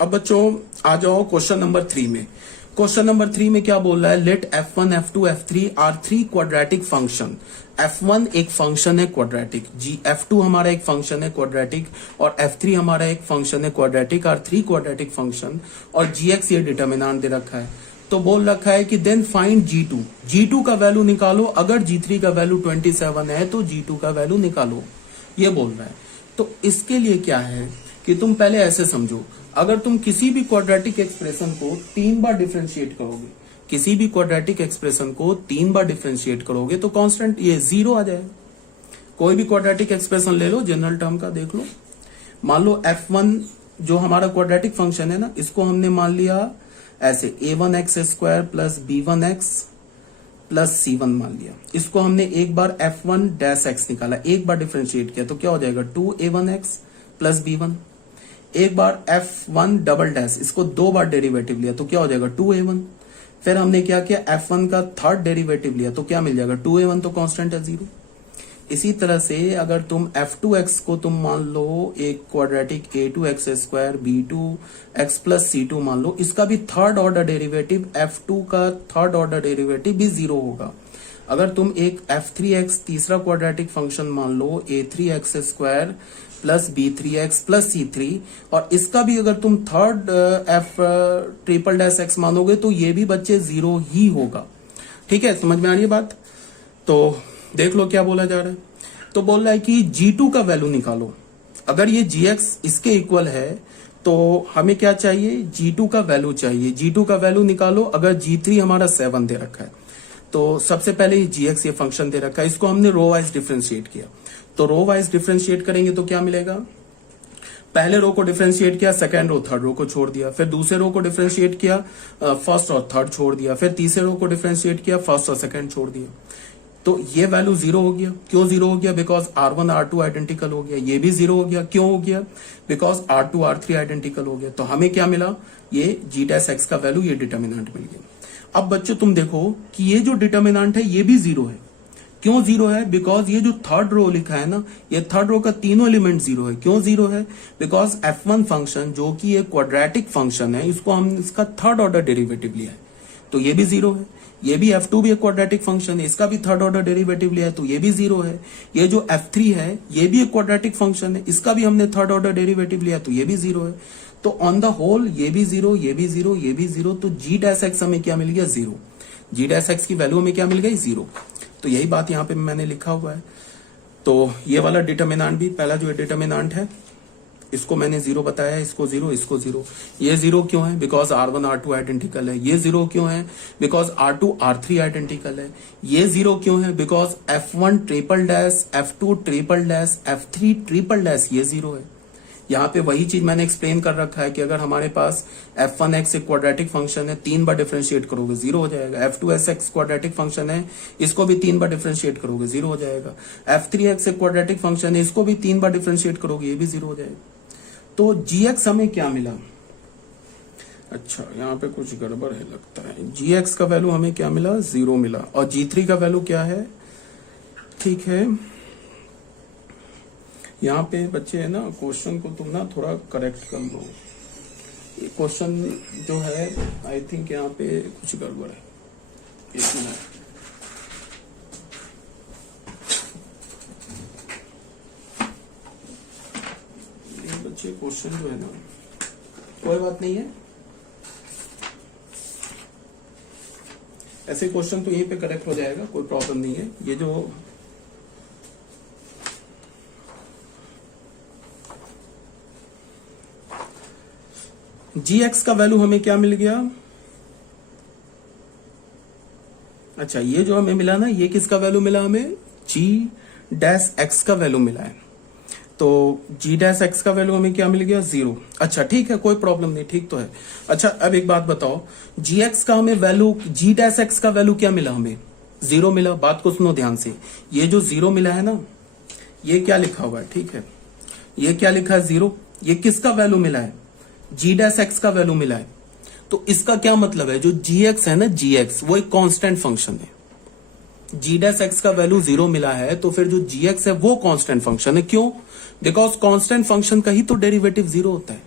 अब बच्चों आ जाओ क्वेश्चन नंबर 3 में। क्वेश्चन नंबर 3 में क्या बोल रहा है, late f1 f2 f3 are 3 quadratic function. f1 एक फंक्शन है क्वाड्रेटिक, जी f2 हमारा एक फंक्शन है क्वाड्रेटिक और f3 हमारा एक फंक्शन है क्वाड्रेटिक, आर 3 क्वाड्रेटिक फंक्शन और gx ये डिटर्मिनेंट दे रखा है। तो बोल रखा है कि देन फाइंड g2, g2 का वैल्यू निकालो, अगर g3 का वैल्यू 27 है तो g2 का वैल्यू निकालो, ये बोल रहा है। तो इसके लिए क्या है कि तुम पहले ऐसे समझो, अगर तुम किसी भी क्वाड्रेटिक एक्सप्रेशन को 3 बार डिफरेंशिएट करोगे, किसी भी क्वाड्रेटिक एक्सप्रेशन को 3 बार डिफरेंशिएट करोगे तो कांस्टेंट ये 0 आ जाएगा। कोई भी क्वाड्रेटिक एक्सप्रेशन ले लो, जनरल टर्म का देख लो। मान लो f1 जो हमारा क्वाड्रेटिक फंक्शन है ना, इसको हमने मान लिया ऐसे a1x² plus b1x plus c1 मान लिया। इसको हमने एक बार f1 डैश x निकाला, एक बार डिफरेंशिएट किया तो क्या हो जाएगा 2a1x प्लस b1। एक बार f1 डबल डैश, इसको 2 बार डेरिवेटिव लिया तो क्या हो जाएगा 2a1। फिर हमने क्या किया f1 का थर्ड डेरिवेटिव लिया तो क्या मिल जाएगा 2a1, तो कांस्टेंट है 0। इसी तरह से अगर तुम f2x को तुम मान लो एक quadratic a2x² b2x plus c2 मान लो, इसका भी थर्ड ऑर्डर डेरिवेटिव f2 का थर्ड ऑर्डर डेरिवेटिव भी 0 होगा। अगर तुम एक f3x तीसरा क्वाड्रेटिक फंक्शन मान लो a3x² plus b3x plus c3 और इसका भी अगर तुम third f triple dash x मानोगे तो ये भी बच्चे 0 ही होगा। ठीक है, समझ में आ रही है बात? तो देख लो क्या बोला जा रहा है। तो बोल रहा है कि g2 का वैल्यू निकालो, अगर ये gx इसके इक्वल है तो हमें क्या चाहिए, g2 का वैल्यू चाहिए। g2 का वैल्यू निकालो, अगर g3 हमारा 7 दे रखा है तो सबसे पहले ये gx ये फंक्शन दे रखा है, इसको हमने रो वाइज डिफरेंशिएट किया। तो रो वाइज डिफरेंशिएट करेंगे तो क्या मिलेगा, पहले रो को डिफरेंशिएट किया, सेकंड रो थर्ड रो को छोड़ दिया, फिर दूसरे रो को डिफरेंशिएट किया, फर्स्ट और थर्ड छोड़ दिया, फिर तीसरे रो को डिफरेंशिएट किया, फर्स्ट और सेकंड छोड़ दिया। तो ये वैल्यू 0 हो गया। क्यों 0 हो गया, बिकॉज r1 r2 आइडेंटिकल हो गया। ये भी 0 हो गया, क्यों हो गया, बिकॉज r2 r3 आइडेंटिकल हो गया। तो हमें क्या मिला, ये g डैश x का वैल्यू, ये डिटर्मिनेंट मिल गया। अब बच्चों तुम देखो कि ये जो डिटर्मिनेंट है ये भी 0 है। क्यों 0 है, बिकॉज ये जो थर्ड रो लिखा है ना, ये थर्ड रो का तीनों एलिमेंट 0 है। क्यों 0 है, बिकॉज f1 फंक्शन जो कि एक क्वाड्रेटिक फंक्शन है, इसको हम इसका थर्ड ऑर्डर डेरिवेटिव लिया है तो ये भी 0 है। ये भी f2 भी एक क्वाड्रेटिक फंक्शन है, इसका भी थर्ड ऑर्डर डेरिवेटिव लिया है तो ये भी 0 है। ये जो f3 है ये भी एक क्वाड्रेटिक फंक्शन है, इसका भी हमने थर्ड ऑर्डर डेरिवेटिव लिया है तो ये भी 0 है। तो ऑन द होल ये भी 0, ये भी 0, ये भी 0, तो g डैश x हमें क्या मिल गया 0। g डैश x की वैल्यू हमें क्या मिल गई 0। तो यही बात यहाँ पे मैंने लिखा हुआ है। तो ये वाला डिटर्मिनेंट भी, पहला जो डिटर्मिनेंट है इसको मैंने 0 बताया, इसको 0, इसको 0। ये 0 क्यों है, बिकॉज r1 r2 आइडेंटिकल है। ये 0 क्यों है, बिकॉज r2 r3 आइडेंटिकल है। ये 0 क्यों है, because f1 triple dash, f2 triple dash, f3 triple dash, ये 0 है। यहाँ पे वही चीज मैंने एक्सप्लेन कर रखा है कि अगर हमारे पास f1x एक क्वाड्रेटिक फंक्शन है, 3 बार डिफरेंशिएट करोगे 0 हो जाएगा। f2x क्वाड्रेटिक फंक्शन है, इसको भी 3 बार डिफरेंशिएट करोगे 0 हो जाएगा। f3x एक क्वाड्रेटिक फंक्शन है, इसको भी 3 बार डिफरेंशिएट करोगे, ये भी 0 हो जाएगा। तो gx हमें क्या मिला, अच्छा यहाँ पे कुछ गड़बड़ है लगता है। gx का वैल्यू हमें क्या मिला 0 मिला, और g3 का वैल्यू क्या है, ठीक है। यहाँ पे बच्चे है ना, क्वेश्चन को तुम ना थोड़ा करेक्ट कर लो। ये क्वेश्चन जो है आई थिंक यहाँ पे कुछ गड़बड़ है। एक मिनट, बच्चे क्वेश्चन जो है ना, कोई बात नहीं है, ऐसे क्वेश्चन तो यहीं पे करेक्ट हो जाएगा, कोई प्रॉब्लम नहीं है। ये जो gx का वैल्यू हमें क्या मिल गया, अच्छा ये जो हमें मिला ना, ये किसका वैल्यू मिला हमें, g डैश x का वैल्यू मिला है। तो g डैश x का वैल्यू हमें क्या मिल गया 0। अच्छा ठीक है, कोई प्रॉब्लम नहीं, ठीक तो है। अच्छा अब एक बात बताओ, gx का हमें वैल्यू, g डैश x का वैल्यू क्या मिला हमें 0 मिला। बात को सुनो ध्यान से, ये जो 0 मिला है ना, ये क्या लिखा हुआ है, ठीक है, ये क्या लिखा है 0, ये किसका वैल्यू मिला है, g डैश x का वैल्यू मिला है। तो इसका क्या मतलब है, जो gx है ना, gx वो एक कांस्टेंट फंक्शन है। g डैश x का वैल्यू 0 मिला है तो फिर जो gx है वो कांस्टेंट फंक्शन है। क्यों, बिकॉज कांस्टेंट फंक्शन का ही तो डेरिवेटिव 0 होता है।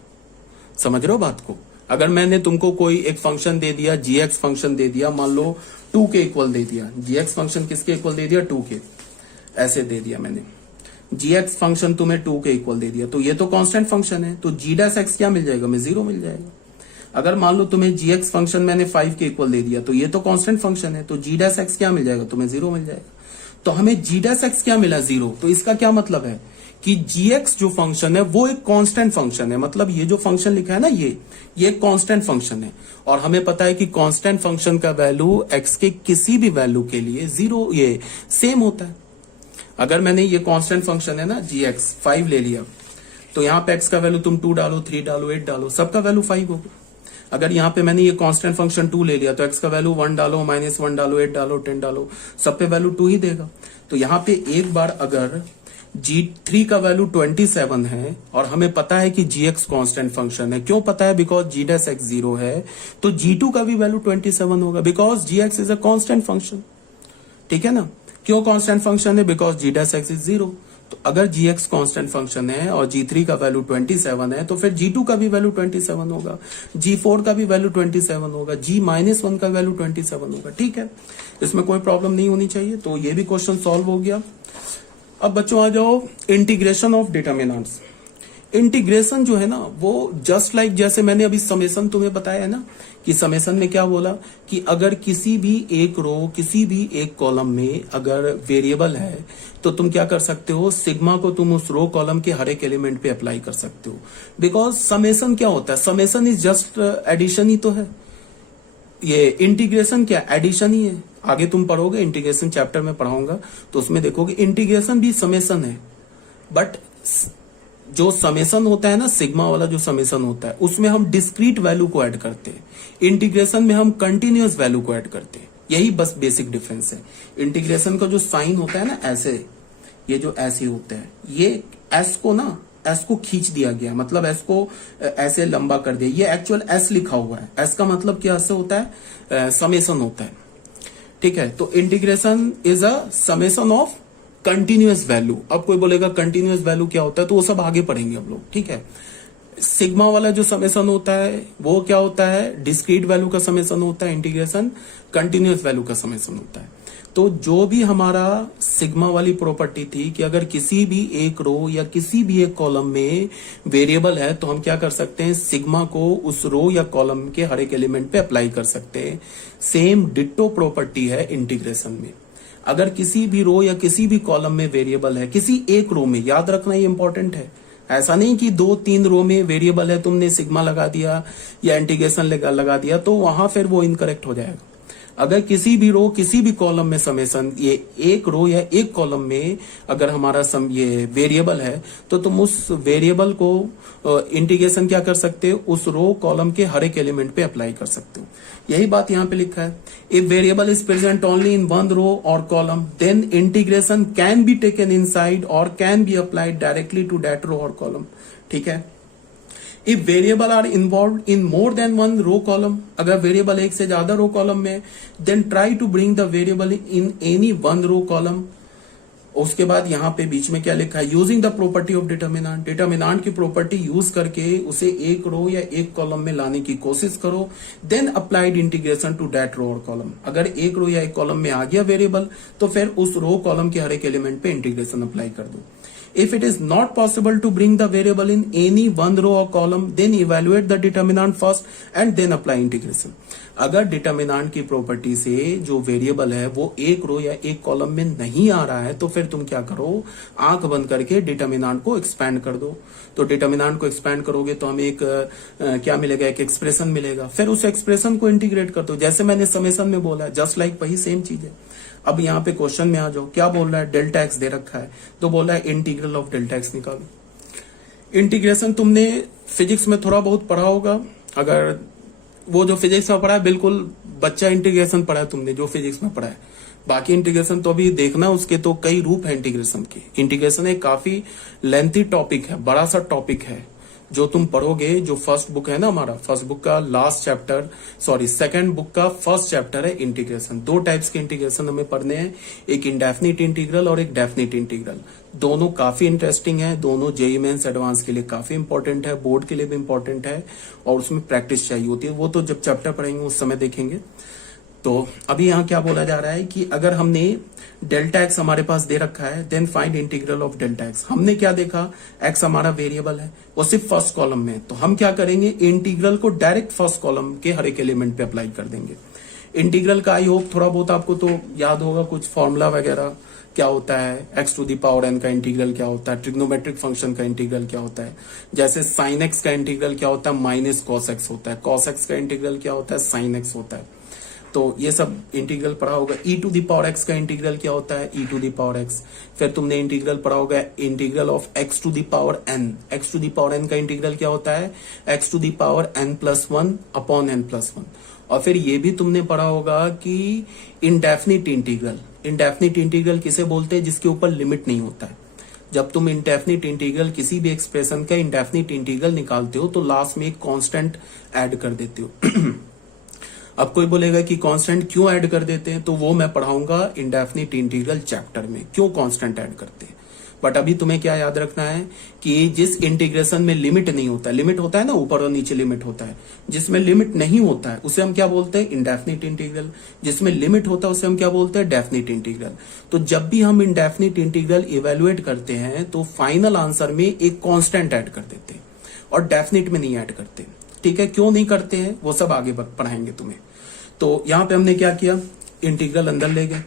समझ रहे हो बात को? अगर मैंने तुमको कोई एक फंक्शन दे दिया, gx फंक्शन दे दिया, मान लो 2 के इक्वल दे दिया, gx फंक्शन किसके इक्वल दे दिया? 2 के, ऐसे दे दिया मैंने, gx फंक्शन तुम्हें 2 के इक्वल दे दिया, तो ये तो कांस्टेंट फंक्शन है, तो g डैश x क्या मिल जाएगा? में 0 मिल जाएगा। अगर मान लो तुम्हें gx फंक्शन मैंने 5 के इक्वल दे दिया, तो ये तो कांस्टेंट फंक्शन है, तो g डैश x क्या मिल जाएगा? तुम्हें 0 मिल जाएगा। तो हमें g डैश x क्या मिला? 0। तो इसका क्या मतलब है कि gx जो फंक्शन है वो एक कांस्टेंट फंक्शन है, मतलब ये जो फंक्शन लिखा है ना, ये एक कांस्टेंट फंक्शन है, और हमें पता है कि कांस्टेंट फंक्शन का वैल्यू x के किसी भी वैल्यू के लिए 0 ये सेम होता है। अगर मैंने ये कांस्टेंट फंक्शन है ना gx 5 ले लिया, तो यहाँ पे x का वैल्यू तुम 2 डालो, 3 डालो, 8 डालो, सबका वैल्यू 5 होगा। अगर यहाँ पे मैंने ये कांस्टेंट फंक्शन 2 ले लिया, तो x का वैल्यू 1 डालो, -1 डालो, 8 डालो, 10 डालो, सब पे वैल्यू 2 ही देगा। तो यहाँ पे एक बार अगर g3 का वैल्यू 27 है और हमें पता है कि gx कांस्टेंट फंक्शन है, क्यों पता है? बिकॉज g डैश x 0 है, तो g2 का भी वैल्यू 27 होगा, because gx is a constant function. ठीक है ना? क्यों कांस्टेंट फंक्शन है? Because g dash x is 0। तो अगर gx कांस्टेंट फंक्शन है और g3 का वैल्यू 27 है, तो फिर g2 का भी वैल्यू 27 होगा, g4 का भी वैल्यू 27 होगा, g-1 का वैल्यू 27 होगा। ठीक है, इसमें कोई प्रॉब्लम नहीं होनी चाहिए। तो ये भी क्वेश्चन सॉल्व हो गया। अब बच्चों आ जाओ इंटीग्रेशन ऑफ डिटर्मिनेंट्स। इंटीग्रेशन जो है ना वो जस्ट लाइक जैसे मैंने अभी समेशन तुम्हें बताया है ना, कि समेशन में क्या बोला कि अगर किसी भी एक रो किसी भी एक कॉलम में अगर वेरिएबल है, तो तुम क्या कर सकते हो? सिग्मा को तुम उस रो कॉलम के हर एक एलिमेंट पे अप्लाई कर सकते हो। बिकॉज समेशन क्या होता है? समेशन इज जस्ट एडिशन ही तो है। ये इंटीग्रेशन क्या? एडिशन ही है। आगे तुम पढ़ोगे, इंटीग्रेशन चैप्टर में पढ़ाऊंगा, तो उसमें देखोगे इंटीग्रेशन भी समेशन है, बट जो समेशन होता है ना, सिग्मा वाला जो समेशन होता है, उसमें हम डिस्क्रीट वैल्यू को ऐड करते हैं, इंटीग्रेशन में हम कंटिन्यूअस वैल्यू को ऐड करते हैं। यही बस बेसिक डिफरेंस है। इंटीग्रेशन का जो साइन होता है ना ऐसे, ये जो ऐसे होता है, ये एस को ना, एस को खींच दिया गया, मतलब एस को ऐसे लंबा कर दिया, ये एक्चुअल एस लिखा हुआ है। एस का मतलब क्या से होता है? समेशन होता है। ठीक है, तो integration is a summation of continuous value. अब कोई बोलेगा कंटिन्यूअस वैल्यू क्या होता है, तो वो सब आगे पढ़ेंगे हम लोग। ठीक है, सिग्मा वाला जो समेशन होता है वो क्या होता है? डिस्क्रीट वैल्यू का समेशन होता है। इंटीग्रेशन कंटिन्यूअस वैल्यू का समेशन होता है। तो जो भी हमारा सिग्मा वाली प्रॉपर्टी थी कि अगर किसी भी एक रो या किसी भी एक कॉलम में वेरिएबल है, तो हम क्या कर सकते हैं? सिग्मा को उस रो या कॉलम के हर एक एलिमेंट पे अप्लाई कर सकते हैं। सेम डिट्टो प्रॉपर्टी है इंटीग्रेशन में। अगर किसी भी रो या किसी भी कॉलम में वेरिएबल है, किसी एक रो में, याद रखना ये इंपॉर्टेंट है, ऐसा नहीं कि 2-3 रो में वेरिएबल है, तुमने सिग्मा लगा दिया या इंटीग्रेशन लगा दिया, तो वहां फिर वो इनकरेक्ट हो जाएगा। अगर किसी भी रो किसी भी कॉलम में समेशन, ये एक रो या एक कॉलम में अगर हमारा ये वेरिएबल है, तो तुम उस वेरिएबल को इंटीग्रेशन क्या कर सकते हो? उस रो कॉलम के हर एक एलिमेंट पे अप्लाई कर सकते हो। यही बात यहाँ पे लिखा है, if variable is present only in one row और column, then integration can be taken inside और can be applied directly to that row और कॉलम। ठीक है, if variable are involve in more than one row column, अगर variable एक से ज्यादा row column में, then try to bring the variable in any one row column. उसके बाद यहाँ पे बीच में क्या लिखा है? Using the property of determinant, determinant की प्रॉपर्टी यूज करके उसे एक रो या एक कॉलम में लाने की कोशिश करो। Then applied integration to that row और कॉलम। अगर एक रो या एक कॉलम में आ गया वेरिएबल, तो फिर उस रो कॉलम के हर एक एलिमेंट पे इंटीग्रेशन अप्लाई कर दो। If it is not possible to bring the variable in any one row or column, then evaluate the determinant first and then apply integration. अगर डिटर्मिनेंट की प्रॉपर्टी से जो variable है वो एक रो या एक कॉलम में नहीं आ रहा है, तो फिर तुम क्या करो? आंख बंद करके डिटर्मिनेंट को एक्सपैंड कर दो। तो डिटर्मिनेंट को एक्सपैंड करोगे तो हमें एक क्या मिलेगा? एक एक्सप्रेशन मिलेगा। फिर उस एक्सप्रेशन को इंटीग्रेट कर दो, जैसे मैंने समेशन में बोला, जस्ट लाइक वही सेम चीज है। अब यहाँ पे क्वेश्चन में आ जाओ, क्या बोल रहा है? डेल्टा एक्स दे रखा है, तो बोल रहा है इंटीग्रल ऑफ डेल्टा एक्स निकालो। इंटीग्रेशन तुमने फिजिक्स में थोड़ा बहुत पढ़ा होगा, अगर वो जो फिजिक्स में पढ़ा है बिल्कुल बच्चा इंटीग्रेशन पढ़ा है तुमने, जो फिजिक्स में पढ़ा है। बाकी इंटीग्रेशन तो अभी देखना, उसके तो कई रूप है इंटीग्रेशन के। इंटीग्रेशन एक काफी लेंथी टॉपिक है, बड़ा सा टॉपिक है, जो तुम पढ़ोगे, जो फर्स्ट बुक है ना हमारा, फर्स्ट बुक का last chapter, sorry second book का फर्स्ट चैप्टर है इंटीग्रेशन। दो टाइप्स के इंटीग्रेशन हमें पढ़ने हैं, एक इंडेफिनिट इंटीग्रल और एक डेफिनिट इंटीग्रल। दोनों काफी इंटरेस्टिंग है, दोनों जेईई मेंस एडवांस के लिए काफी इंपॉर्टेंट है, बोर्ड के लिए भी इंपॉर्टेंट है, और उसमें प्रैक्टिस चाहिए होती है। वो तो जब चैप्टर पढ़ेंगे उस समय देखेंगे। तो अभी यहाँ क्या बोला जा रहा है कि अगर हमने डेल्टा एक्स हमारे पास दे रखा है, then find integral of delta X. हमने क्या देखा, एक्स हमारा वेरिएबल है, वो सिर्फ फर्स्ट कॉलम में है, तो हम क्या करेंगे, इंटीग्रल को डायरेक्ट फर्स्ट कॉलम के हर एक एलिमेंट पे अप्लाई कर देंगे। इंटीग्रल का आई होप थोड़ा बहुत आपको तो याद होगा, कुछ फॉर्मूला वगैरह क्या होता है, X to the power N का इंटीग्रल क्या होता है, ट्रिग्नोमेट्रिक फंक्शन का इंटीग्रल क्या होता है, जैसे साइन एक्स का इंटीग्रल क्या होता है, माइनस कॉस एक्स होता है, कॉस एक्स का इंटीग्रल क्या होता है, साइन एक्स होता है। तो ये सब इंटीग्रल पढ़ा होगा। ई टू द पावर एक्स का इंटीग्रल क्या होता है, ई टू द पावर एक्स। फिर तुमने इंटीग्रल पढ़ा होगा integral of X to the power N. X to the power N का इंटीग्रल क्या होता है, X to the power N plus one upon N plus one. और फिर ये भी तुमने पढ़ा होगा कि इंडेफिनिट इंटीग्रल, इंडेफिनिट इंटीग्रल किसे बोलते हैं, जिसके ऊपर लिमिट नहीं होता है। जब तुम इंडेफिनिट इंटीग्रल, किसी भी एक्सप्रेशन का इंडेफिनिट इंटीग्रल निकालते हो तो लास्ट में एक कांस्टेंट ऐड कर देते हो। अब कोई बोलेगा कि कांस्टेंट क्यों ऐड कर देते हैं, तो वो मैं पढ़ाऊंगा इंडेफिनिट इंटीग्रल चैप्टर में, क्यों कांस्टेंट ऐड करते हैं। बट अभी तुम्हें क्या याद रखना है कि जिस इंटीग्रेशन में लिमिट नहीं होता है, लिमिट होता है ना, ऊपर और नीचे लिमिट होता है, जिसमें लिमिट नहीं होता है उसे हम क्या बोलते हैं, इंडेफिनिट इंटीग्रल। जिसमें लिमिट होता है उसे हम क्या बोलते हैं, डेफिनिट इंटीग्रल। तो जब भी हम इंडेफिनिट इंटीग्रल इवेलुएट करते हैं तो फाइनल आंसर में एक कांस्टेंट ऐड कर देते हैं, और डेफिनिट में नहीं ऐड करते। ठीक है, क्यों नहीं करते हैं वो सब आगे पढ़ाएंगे तुम्हें। तो यहां पे हमने क्या किया, इंटीग्रल अंदर ले गए।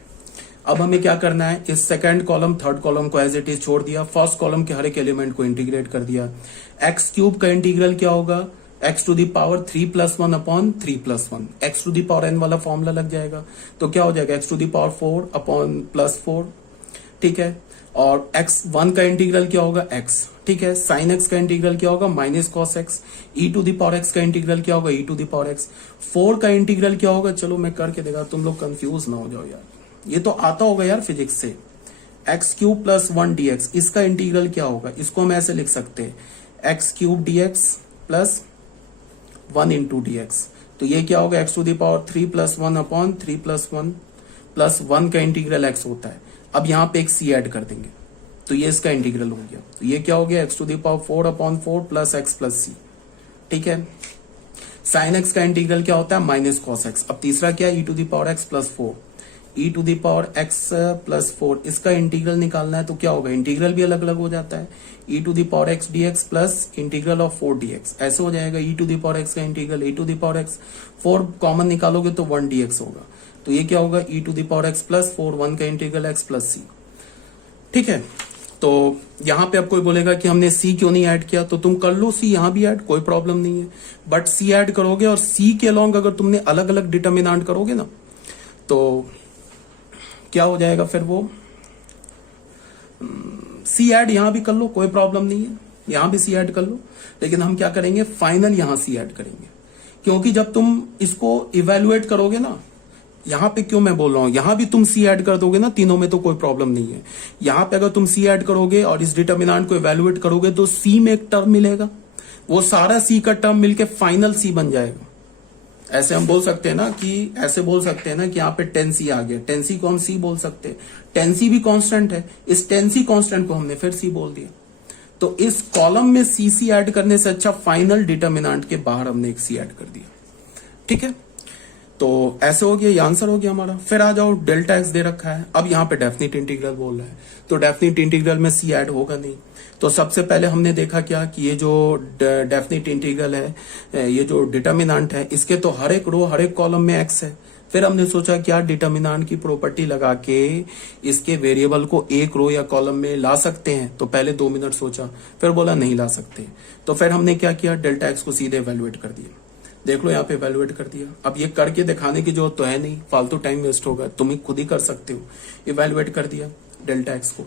अब हमें क्या करना है, इस सेकंड कॉलम थर्ड कॉलम को एज इट इज छोड़ दिया, फर्स्ट कॉलम के हर एक एलिमेंट को इंटीग्रेट कर दिया। एक्स क्यूब का इंटीग्रल क्या होगा, X to the power 3 plus 1 upon 3 plus 1। X to the power N वाला फॉर्मूला लग जाएगा, तो क्या हो जाएगा, X to the power 4 upon plus 4। ठीक है, और एक्स वन का इंटीग्रल क्या होगा, एक्स। ठीक है, साइन एक्स का इंटीग्रल क्या होगा, minus cos X. E to the power x का इंटीग्रल क्या होगा, ई टू द पावर एक्स। 4 का इंटीग्रल क्या होगा, चलो मैं करके देखा, तुम लोग कंफ्यूज ना हो जाओ यार, ये तो आता होगा यार फिजिक्स से। एक्स क्यूब प्लस 1 डीएक्स, इसका इंटीग्रल क्या होगा, इसको हम ऐसे लिख सकते हैं, X cube DX plus 1 into DX. तो ये क्या होगा, X to the power 3 plus 1 upon 3 plus 1 plus 1 का इंटीग्रल एक्स होता है। अब यहां पे एक सी ऐड कर देंगे, तो ये इसका इंटीग्रल हो गया। तो ये क्या हो गया, x to the power 4 upon 4 plus x plus C. ठीक है, साइन एक्स का इंटीग्रल क्या होता है, माइनस कॉस एक्स। अब तीसरा क्या है, ई to the power x plus 4, e to the power x plus 4, इसका इंटीग्रल निकालना है। तो क्या होगा, इंटीग्रल भी अलग अलग हो जाता है, ई to the power x dx plus integral of 4 dx, ऐसे हो जाएगा। E to the power x का integral, e to the power x 4 common निकालोगे तो 1 डीएक्स होगा, तो ये क्या होगा, ई to the power x plus 4, 1 का इंटीग्रल एक्स प्लस सी। ठीक है, तो यहां पे अब कोई बोलेगा कि हमने सी क्यों नहीं ऐड किया, तो तुम कर लो सी यहां भी ऐड, कोई प्रॉब्लम नहीं है। बट सी ऐड करोगे और सी के अलोंग अगर तुमने अलग अलग डिटर्मिनेंट करोगे ना, तो क्या हो जाएगा फिर, वो सी ऐड यहां भी कर लो, कोई प्रॉब्लम नहीं है, यहां भी सी ऐड कर लो। लेकिन हम क्या करेंगे, फाइनल यहां सी ऐड करेंगे, क्योंकि जब तुम इसको इवेल्युएट करोगे ना, यहां पे क्यों मैं बोल रहा हूं, यहां भी तुम सी ऐड कर दोगे ना, तीनों में तो कोई प्रॉब्लम नहीं है। यहां पे अगर तुम सी ऐड करोगे और इस डिटर्मिनेंट को इवेल्युएट करोगे तो सी में एक टर्म मिलेगा, वो सारा सी का टर्म मिलके फाइनल सी बन जाएगा। ऐसे हम बोल सकते हैं ना कि, ऐसे बोल सकते हैं ना कि यहाँ पे 10c आ गया, 10c को हम सी बोल सकते हैं, 10c भी कांस्टेंट है, इस 10c कांस्टेंट को हमने फिर सी बोल दिया। तो इस कॉलम में सी ऐड करने से अच्छा फाइनल डिटर्मिनेंट के बाहर हमने एक सी ऐड कर दिया। ठीक है, तो ऐसे हो गया, ये आंसर हो गया हमारा। फिर आ जाओ, डेल्टा एक्स दे रखा है, अब यहाँ पे डेफिनिट इंटीग्रल बोल रहा है, तो डेफिनिट इंटीग्रल में सी ऐड होगा नहीं। तो सबसे पहले हमने देखा क्या कि ये जो डेफिनिट इंटीग्रल है, ये जो डिटर्मिनेंट है, इसके तो हर एक रो हर एक कॉलम में एक्स है। फिर हमने सोचा क्या डिटर्मिनेंट की प्रॉपर्टी लगा के इसके वेरिएबल को एक रो या कॉलम में ला सकते हैं, तो पहले 2 मिनट सोचा, फिर बोला नहीं ला सकते। तो फिर हमने क्या किया, डेल्टा एक्स को सीधे इवेल्युएट कर दिया। देख लो यहाँ पे इवेल्युएट कर दिया। अब ये करके दिखाने की जरूरत तो है नहीं, फालतू टाइम वेस्ट होगा, तुम ही खुद ही कर सकते हो। इवेल्युएट कर दिया डेल्टा एक्स को,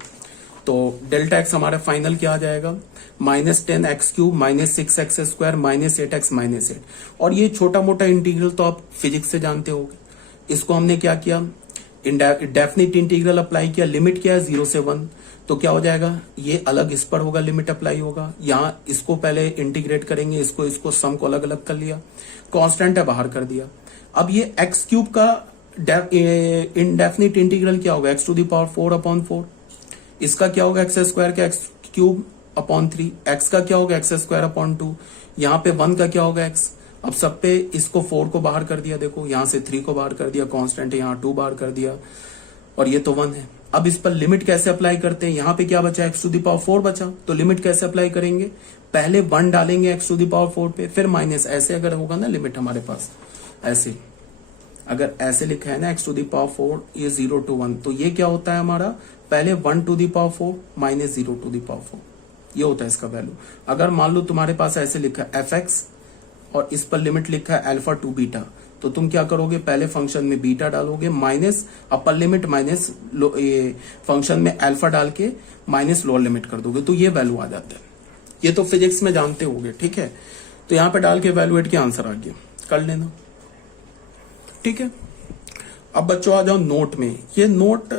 तो डेल्टा एक्स हमारा फाइनल क्या आ जाएगा, -10 x cube minus 6 x square minus 8 x minus 8। और ये छोटा मोटा इंटीग्रल तो आप फिजिक्स से जानते होगे। इसको हमने क्या किया, डेफिनिट इंटीग्रल अप्लाई किया, लिमिट क्या है 0 से 1, तो क्या हो जाएगा, ये अलग इस पर होगा, लिमिट अप्लाई होगा, यहाँ इसको पहले इंटीग्रेट करेंगे, इसको सम को अलग अलग कर लिया, कांस्टेंट है बाहर कर दिया। अब ये एक्स क्यूब का इनडेफिनिट इंटीग्रल क्या होगा, एक्स टू द पावर 4/4। इसका क्या होगा, एक्स स्क्वायर का एक्स क्यूब अपॉन 3। एक्स का क्या होगा, एक्स स्क्वायर अपॉन 2। यहाँ पे 1 का क्या होगा, एक्स। अब सब पे इसको 4 को बाहर कर दिया, देखो यहां से 3 को बाहर कर दिया, कांस्टेंट है यहाँ 2 बाहर कर दिया, और ये तो 1 है। अब इस पर लिमिट कैसे अप्लाई करते हैं, यहाँ पे क्या बचा, एक्स टू द पावर 4 बचा, तो लिमिट कैसे अप्लाई करेंगे, पहले 1 डालेंगे एक्स टू द पावर 4 पे, फिर माइनस, ऐसे अगर होगा ना लिमिट हमारे पास, ऐसे अगर ऐसे लिखा है ना एक्स टू दी पावर 4, ये 0 to 1, तो ये क्या होता है हमारा, पहले 1 to the power 4 minus 0 to the power 4, ये होता है इसका वैल्यू। अगर मान लो तुम्हारे पास ऐसे लिखा है एफ एक्स और इस पर लिमिट लिखा है अल्फा टू बीटा, तो तुम क्या करोगे, पहले फंक्शन में बीटा डालोगे, minus upper limit minus function में अल्फा डाल के माइनस लोअर लिमिट कर दोगे, तो ये वैल्यू आ जाता है। ये तो फिजिक्स में जानते होगे, ठीक है। तो यहां पे डाल के वैल्यूएट के आंसर आ गया, कर लेना, ठीक है। अब बच्चों आ जाओ नोट में। ये नोट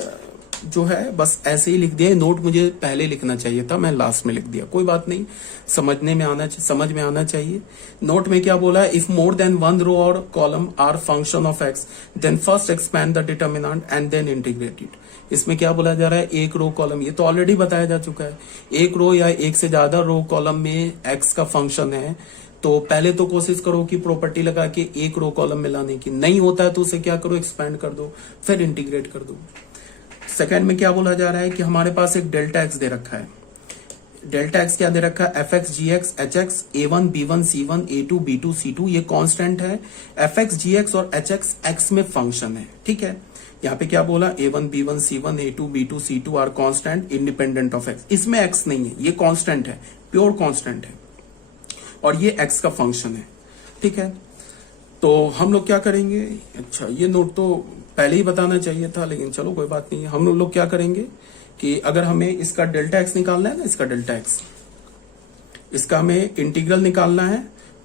जो है बस ऐसे ही लिख दिया, नोट मुझे पहले लिखना चाहिए था, मैं लास्ट में लिख दिया, कोई बात नहीं, समझ में आना चाहिए। नोट में क्या बोला है, इफ मोर देन 1 रो और column are function of X then first expand the determinant and then integrate it. इसमें क्या बोला जा रहा है, एक रो कॉलम, ये तो ऑलरेडी बताया जा चुका है, एक रो या एक से ज्यादा रो कॉलम में एक्स का फंक्शन है, तो पहले तो कोशिश करो कि प्रॉपर्टी लगा के एक रो कॉलम में लाने की, नहीं होता है तो उसे क्या करो, एक्सपैंड कर दो, फिर इंटीग्रेट कर दो। सेकंड में क्या बोला जा रहा है कि हमारे पास एक डेल्टा एक्स दे रखा है, डेल्टा एक्स क्या दे रखा है, f x g x h x A1 B1 C1 A2 B2 C2, ये कांस्टेंट है। एफ एक्स जी एक्स और एच एक्स एक्स में फंक्शन है, ठीक है। यहाँ पे क्या बोला, A1 B1 C1 A2 B2 C2 are constant independent of X, इसमें एक्स नहीं है, ये कांस्टेंट है, प्योर कांस्टेंट है, और ये एक्स का फंक्शन है, ठीक है। तो हम लोग क्या करेंगे, अच्छा ये नोट तो पहले ही बताना चाहिए था, लेकिन चलो कोई बात नहीं है। हम लोग क्या करेंगे कि अगर हमें इसका डेल्टा एक्स निकालना है ना, इसका डेल्टा एक्स, इसका हमें इंटीग्रल निकालना है,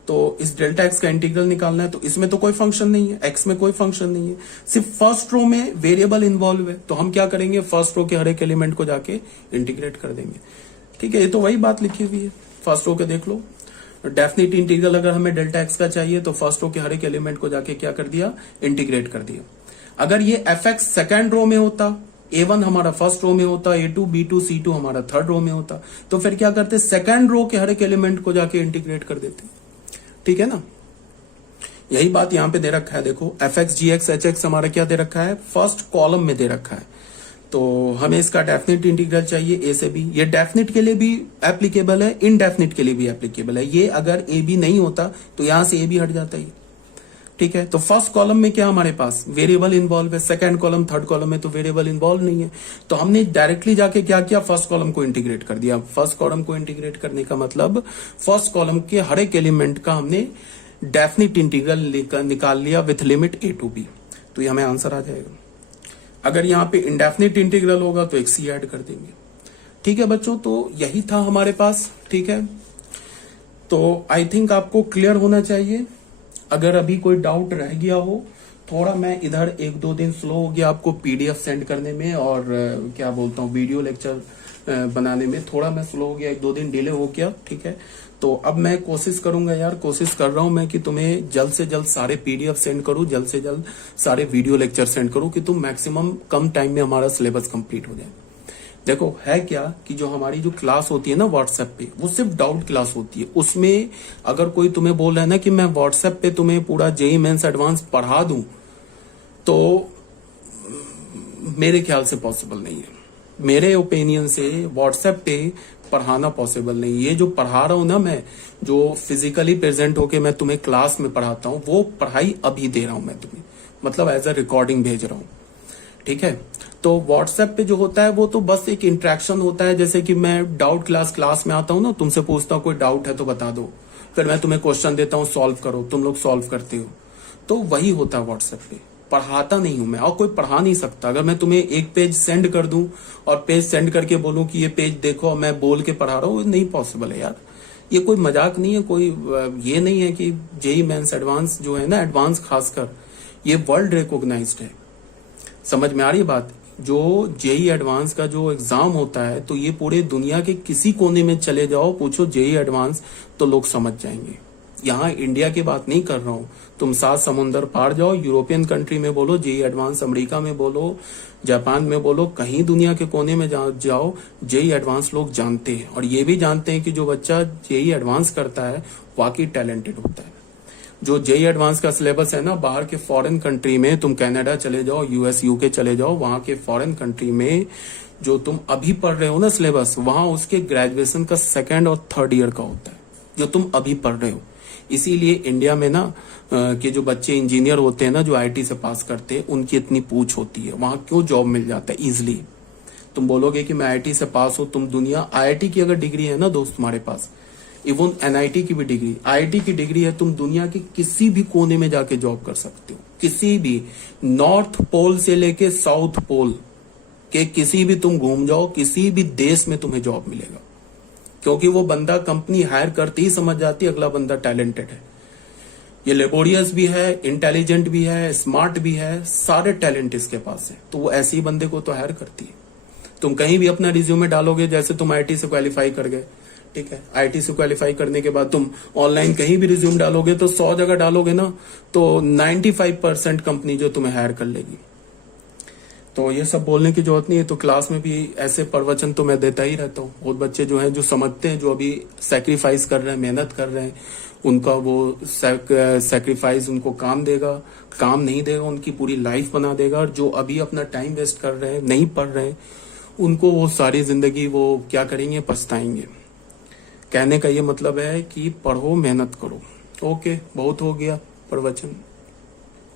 तो इस डेल्टा एक्स का इंटीग्रल निकालना है, तो इसमें तो कोई फंक्शन नहीं है, एक्स में कोई फंक्शन नहीं है, सिर्फ फर्स्ट रो में वेरिएबल इन्वॉल्व है, तो हम क्या करेंगे, फर्स्ट रो के हर एक एलिमेंट को जाके इंटीग्रेट कर देंगे, ठीक है। ये तो वही बात लिखी हुई है, फर्स्ट रो के देख लो, डेफिनेट इंटीग्रल अगर हमें डेल्टा एक्स का चाहिए तो फर्स्ट रो के हर एक एलिमेंट को जाके क्या कर दिया, इंटीग्रेट कर दिया। अगर ये एफ एक्स सेकेंड रो में होता, A1 हमारा फर्स्ट रो में होता, A2 B2 C2 हमारा थर्ड रो में होता, तो फिर क्या करते, सेकेंड रो के हर एक एलिमेंट को जाके इंटीग्रेट कर देते, ठीक है ना। यही बात यहां पे दे रखा है, देखो F x g x h x हमारा क्या दे रखा है, फर्स्ट कॉलम में दे रखा है, तो हमें इसका डेफिनेट इंटीग्रल चाहिए ए से बी। ये डेफिनेट के लिए भी एप्लीकेबल है, इनडेफिनेट के लिए भी एप्लीकेबल है। ये अगर ए बी नहीं होता तो यहां से ए बी हट जाता है, ठीक है। तो फर्स्ट कॉलम में क्या हमारे पास वेरिएबल इन्वॉल्व है, सेकंड कॉलम थर्ड कॉलम में तो वेरिएबल इन्वॉल्व नहीं है, तो हमने डायरेक्टली जाके क्या किया, फर्स्ट कॉलम को इंटीग्रेट कर दिया। फर्स्ट कॉलम को इंटीग्रेट करने का मतलब फर्स्ट कॉलम के हर एक एलिमेंट का हमने डेफिनेट इंटीग्रल निकाल लिया with limit A to B, तो ये हमें आंसर आ जाएगा। अगर यहाँ पे इंडेफिनिट इंटीग्रल होगा तो एक सी ऐड कर देंगे, ठीक है बच्चों। तो यही था हमारे पास, ठीक है। तो आई थिंक आपको क्लियर होना चाहिए। अगर अभी कोई डाउट रह गया हो, थोड़ा मैं इधर 1-2 दिन स्लो हो गया आपको पीडीएफ सेंड करने में और क्या बोलता हूँ वीडियो लेक्चर बनाने में, थोड़ा मैं स्लो हो गया, 1-2 दिन डिले हो गया, ठीक है। तो अब मैं कोशिश करूंगा यार, कोशिश कर रहा हूं मैं कि तुम्हें जल्द से जल्द सारे पीडीएफ सेंड करूं, जल्द से जल्द सारे वीडियो लेक्चर सेंड करूं कि तुम मैक्सिमम कम टाइम में हमारा सिलेबस कंप्लीट हो जाए। देखो है क्या कि जो हमारी जो क्लास होती है ना व्हाट्सएप पे, वो सिर्फ डाउट क्लास होती है। उसमें अगर कोई तुम्हें बोल रहा है ना कि मैं व्हाट्सएप पे तुम्हें पूरा जेईई मेंस एडवांस पढ़ा दूं, तो मेरे ख्याल से पॉसिबल नहीं है। मेरे ओपिनियन से व्हाट्सएप पे पढ़ाना पॉसिबल नहीं। ये जो पढ़ा रहा हूं ना मैं, जो फिजिकली प्रेजेंट होके मैं तुम्हें क्लास में पढ़ाता हूं, वो पढ़ाई अभी दे रहा हूं मैं तुम्हें, मतलब एज अ रिकॉर्डिंग भेज रहा हूं, ठीक है। तो व्हाट्सएप पे जो होता है वो तो बस एक इंटरेक्शन होता है, जैसे कि मैं डाउट क्लास में आता हूं ना, तुमसे पूछता हूं कोई डाउट है तो बता दो, फिर मैं तुम्हें क्वेश्चन देता हूं सॉल्व करो, तुम लोग सॉल्व करते हो, तो वही होता है व्हाट्सएप पे। पढ़ाता नहीं हूं मैं, और कोई पढ़ा नहीं सकता। अगर मैं तुम्हें एक पेज सेंड कर दूं और पेज सेंड करके बोलूं कि ये पेज देखो, मैं बोल के पढ़ा रहा हूं, नहीं पॉसिबल है यार। ये कोई मजाक नहीं है, कोई ये नहीं है कि जेईई मेंस एडवांस जो है ना, एडवांस खासकर, ये वर्ल्ड रिकॉग्नाइज्ड है। समझ में आ रही है बात। जो जेई एडवांस का जो एग्जाम होता है, तो ये पूरे दुनिया के किसी कोने में चले जाओ, पूछो जेई एडवांस, तो लोग समझ जाएंगे। यहाँ इंडिया की बात नहीं कर रहा हूं, तुम 7 समुंदर पार जाओ, यूरोपियन कंट्री में बोलो जेई एडवांस, अमेरिका में बोलो, जापान में बोलो, कहीं दुनिया के कोने में जाओ, जेई एडवांस लोग जानते हैं। और ये भी जानते हैं कि जो बच्चा जेई एडवांस करता है वाकई टैलेंटेड होता है। जो जेई एडवांस का सिलेबस है ना, बाहर के फॉरेन कंट्री में, तुम कनाडा चले जाओ, यूएस यूके चले जाओ, वहां के फॉरेन कंट्री में जो तुम अभी पढ़ रहे हो ना सिलेबस, वहां उसके ग्रेजुएशन का 2nd और 3rd ईयर का होता है, जो तुम अभी पढ़ रहे हो। इसीलिए इंडिया में ना कि जो बच्चे इंजीनियर होते हैं ना, जो आईटी से पास करते हैं, उनकी इतनी पूछ होती है, वहां क्यों जॉब मिल जाता है इजिली। तुम बोलोगे कि मैं आईटी से पास हूं, तुम दुनिया, आईआईटी की अगर डिग्री है ना दोस्त तुम्हारे पास, इवन एनआईटी की भी डिग्री, आईआईटी की डिग्री है, तुम दुनिया के किसी भी कोने में जाके जॉब कर सकते हो, किसी भी, नॉर्थ पोल से लेके साउथ पोल के किसी भी तुम घूम जाओ, किसी भी देश में तुम्हें जॉब मिलेगा। क्योंकि वो बंदा, कंपनी हायर करती ही समझ जाती है अगला बंदा टैलेंटेड है, ये लेबोरियस भी है, इंटेलिजेंट भी है, स्मार्ट भी है, सारे टैलेंट इसके पास है, तो वो ऐसे ही बंदे को तो हायर करती है। तुम कहीं भी अपना रिज्यूमे डालोगे, जैसे तुम आईटी से क्वालिफाई कर गए, ठीक है, आईटी से क्वालिफाई करने के बाद तुम ऑनलाइन कहीं भी रिज्यूम डालोगे, तो 100 जगह डालोगे ना, तो 95% कंपनी जो तुम्हें हायर कर लेगी। तो ये सब बोलने की जरूरत नहीं है। तो क्लास में भी ऐसे प्रवचन तो मैं देता ही रहता हूँ। बहुत बच्चे जो हैं, जो समझते हैं, जो अभी सेक्रीफाइस कर रहे हैं, मेहनत कर रहे हैं, उनका वो सेक्रीफाइस उनको काम देगा, काम नहीं देगा उनकी पूरी लाइफ बना देगा। और जो अभी अपना टाइम वेस्ट कर रहे हैं, नहीं पढ़ रहे हैं, उनको वो सारी जिंदगी वो क्या करेंगे, पछताएंगे। कहने का ये मतलब है कि पढ़ो, मेहनत करो। ओके, बहुत हो गया प्रवचन।